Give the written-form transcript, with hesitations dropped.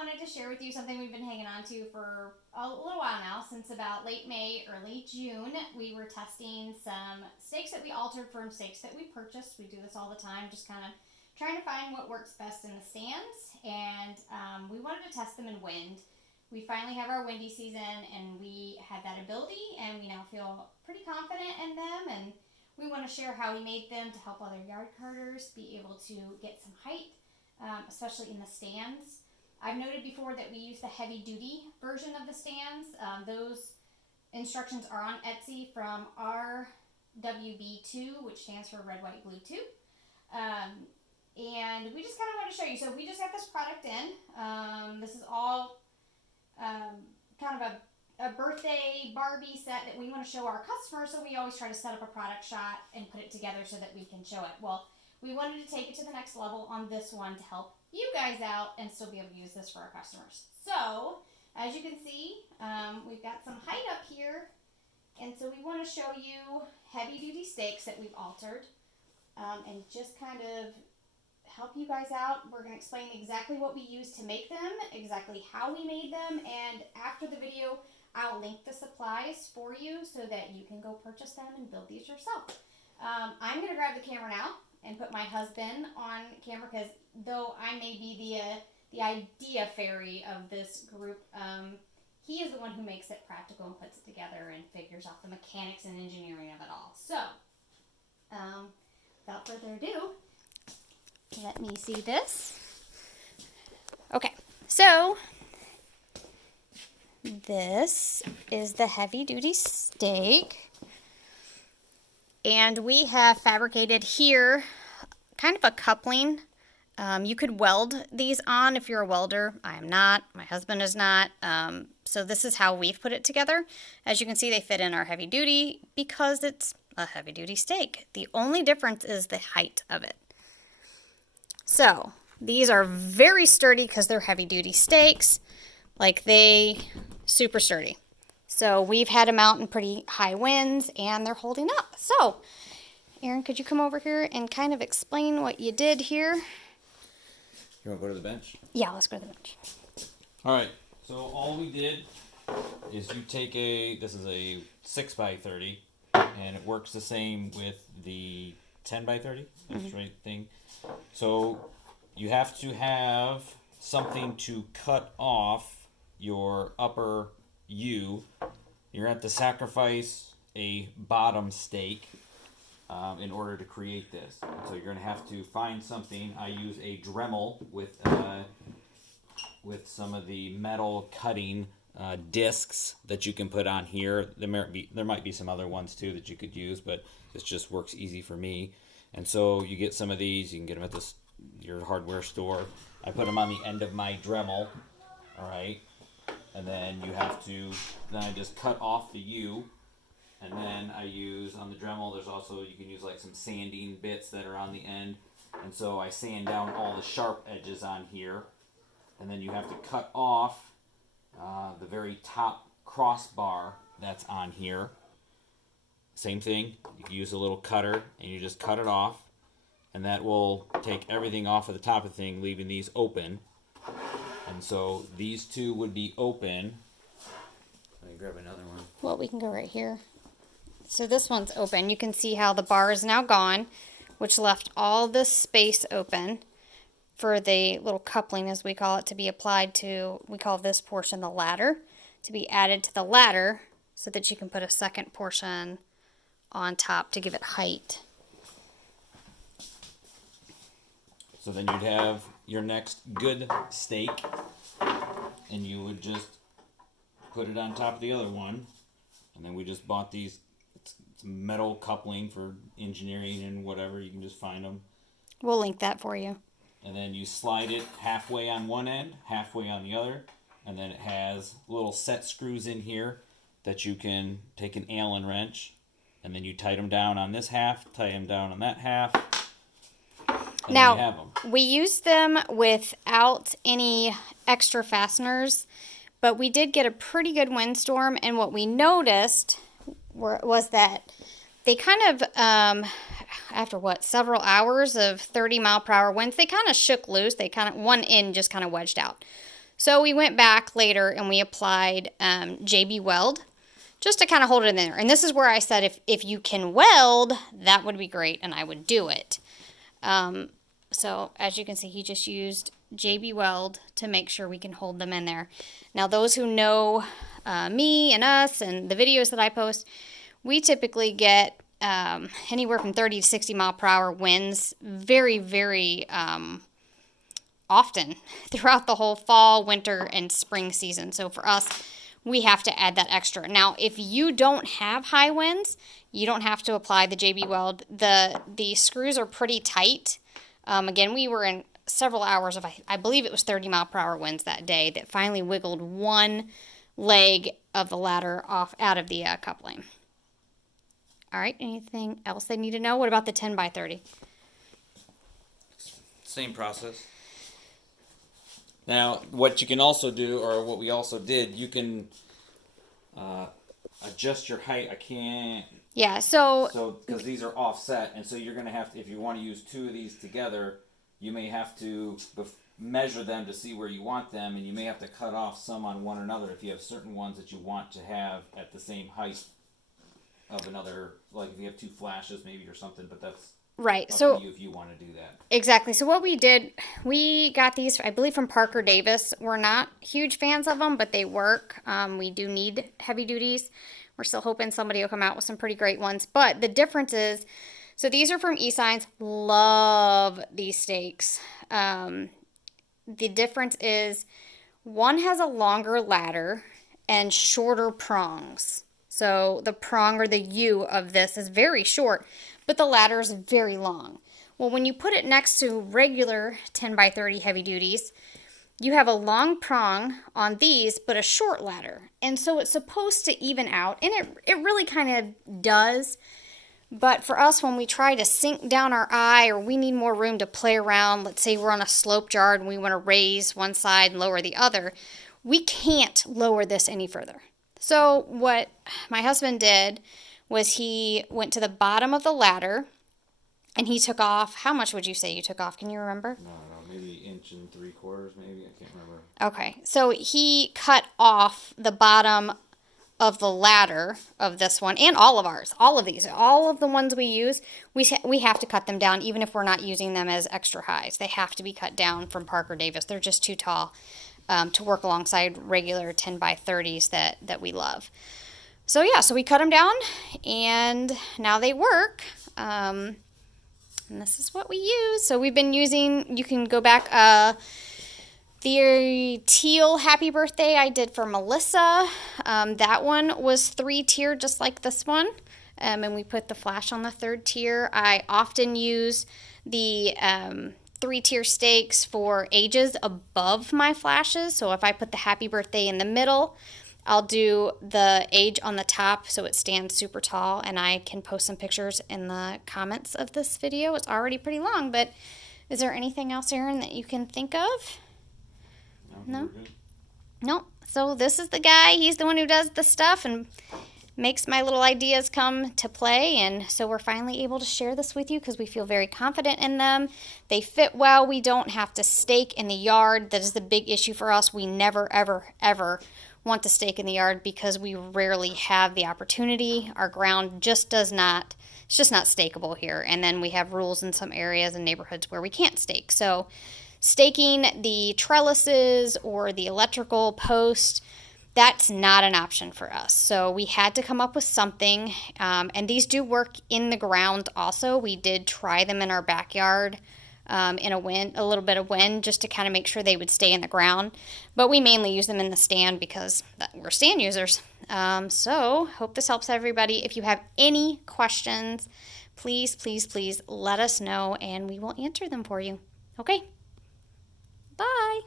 wanted to share with you something we've been hanging on to for a little while now, since about late May, early June. We were testing some stakes that we altered from stakes that we purchased. We do this all the time, just kind of trying to find what works best in the stands, and we wanted to test them in wind. We finally have our windy season, and we had that ability, and we now feel pretty confident in them, and we want to share how we made them to help other yard carters be able to get some height, especially in the stands. I've noted before that we use the heavy duty version of the stands. Those instructions are on Etsy from RWB2, which stands for Red, White, Blue 2. And we just kind of want to show you. So we just got this product in. This is all kind of a birthday Barbie set that we want to show our customers, so we always try to set up a product shot and put it together so that we can show it. Well, we wanted to take it to the next level on this one to help you guys out and still be able to use this for our customers. So, as you can see, we've got some height up here, and so we want to show you heavy duty stakes that we've altered, and just kind of help you guys out. We're going to explain exactly what we used to make them, exactly how we made them, and after the video, I'll link the supplies for you so that you can go purchase them and build these yourself. I'm going to grab the camera now and put my husband on camera, because though I may be the idea fairy of this group, he is the one who makes it practical and puts it together and figures out the mechanics and engineering of it all. So, without further ado, let me see this. Okay, so this is the heavy duty stake, and we have fabricated here kind of a coupling. You could weld these on if you're a welder. I am not. My husband is not. So this is how we've put it together. As you can see, they fit in our heavy duty because it's a heavy duty stake. The only difference is the height of it. So these are very sturdy because they're heavy duty stakes. Like, they super sturdy. So we've had them out in pretty high winds and they're holding up. So Aaron, could you come over here and kind of explain what you did here? You want to go to the bench? Yeah, let's go to the bench. All right. So all we did is you take this is a 6x30, and it works the same with the 10x30, straight thing. So you have to have something to cut off your upper U. You're going to have to sacrifice a bottom stake in order to create this. So you're going to have to find something. I use a Dremel with some of the metal cutting discs that you can put on here. There might be some other ones too that you could use, but this just works easy for me. And so you get some of these. You can get them at your hardware store. I put them on the end of my Dremel. All right. And then then I just cut off the U. And then I use, on the Dremel, you can use like some sanding bits that are on the end. And so I sand down all the sharp edges on here. And then you have to cut off the very top crossbar that's on here. Same thing, you can use a little cutter and you just cut it off. And that will take everything off of the top of the thing, leaving these open. And so these two would be open. Let me grab another one. Well, we can go right here. So this one's open. You can see how the bar is now gone, which left all this space open for the little coupling, as we call it, to be applied to, we call this portion the ladder, to be added to the ladder so that you can put a second portion on top to give it height. So then you'd have your next good stake, and you would just put it on top of the other one. And then we just bought these. It's metal coupling for engineering and whatever. You can just find them. We'll link that for you. And then you slide it halfway on one end, halfway on the other. And then it has little set screws in here that you can take an Allen wrench. And then you tighten them down on this half, tighten them down on that half. And now, then you have them. We used them without any extra fasteners, but we did get a pretty good windstorm, and what we noticed was that they kind of, after several hours of 30-mile-per-hour winds, they kind of shook loose. One end just kind of wedged out. So we went back later and we applied JB Weld just to kind of hold it in there. And this is where I said if you can weld, that would be great, and I would do it. So as you can see, he just used JB Weld to make sure we can hold them in there. Now, those who know me and us and the videos that I post, we typically get anywhere from 30 to 60 mile per hour winds very, very often throughout the whole fall, winter, and spring season. So for us, we have to add that extra. Now, if you don't have high winds, you don't have to apply the JB Weld. The screws are pretty tight. Again, we were in several hours of, I believe it was 30 mile per hour winds that day that finally wiggled one leg of the ladder off out of the coupling. All right, anything else they need to know? What about the 10 by 30? Same process. Now, what you can also do, or what we also did, you can adjust your height. I can't. Yeah, so because these are offset, and so you're going to have to, if you want to use two of these together, you may have to measure them to see where you want them, and you may have to cut off some on one another if you have certain ones that you want to have at the same height of another, like if you have two flashes maybe or something, but that's right. up So to you if you want to do that. Exactly. So what we did, we got these, I believe, from Parker Davis. We're not huge fans of them, but they work. We do need heavy duties. We're still hoping somebody will come out with some pretty great ones. But the difference is, so these are from eSigns. Love these stakes. The difference is one has a longer ladder and shorter prongs. So the prong or the U of this is very short, but the ladder is very long. Well, when you put it next to regular 10 by 30 heavy duties, you have a long prong on these, but a short ladder. And so it's supposed to even out, and it really kind of does. But for us, when we try to sink down our eye or we need more room to play around, let's say we're on a sloped yard and we want to raise one side and lower the other, we can't lower this any further. So what my husband did was he went to the bottom of the ladder and he took off, how much would you say you took off? Can you remember? No, maybe 1 3/4 inches, maybe. I can't remember. Okay, so he cut off the bottom of the ladder of this one and all of ours, all of these, all of the ones we use, we have to cut them down even if we're not using them as extra highs. They have to be cut down from Parker Davis. They're just too tall to work alongside regular 10 by 30s that we love. So yeah, so we cut them down and now they work. And this is what we use. So we've been using, you can go back, the teal happy birthday I did for Melissa. That one was 3-tier, just like this one. And we put the flash on the 3rd tier. I often use the 3-tier stakes for ages above my flashes. So if I put the happy birthday in the middle, I'll do the age on the top so it stands super tall, and I can post some pictures in the comments of this video. It's already pretty long, but is there anything else, Erin, that you can think of? No? Nope. So this is the guy. He's the one who does the stuff and makes my little ideas come to play. And so we're finally able to share this with you because we feel very confident in them. They fit well. We don't have to stake in the yard. That is the big issue for us. We never, ever, ever want to stake in the yard because we rarely have the opportunity. Our ground just does not, it's just not stakeable here. And then we have rules in some areas and neighborhoods where we can't stake. So staking the trellises or the electrical post, that's not an option for us. So we had to come up with something. And these do work in the ground also. We did try them in our backyard in a little bit of wind, just to kind of make sure they would stay in the ground. But we mainly use them in the stand because we're stand users. So hope this helps everybody. If you have any questions, please, please, please let us know and we will answer them for you. Okay. Bye.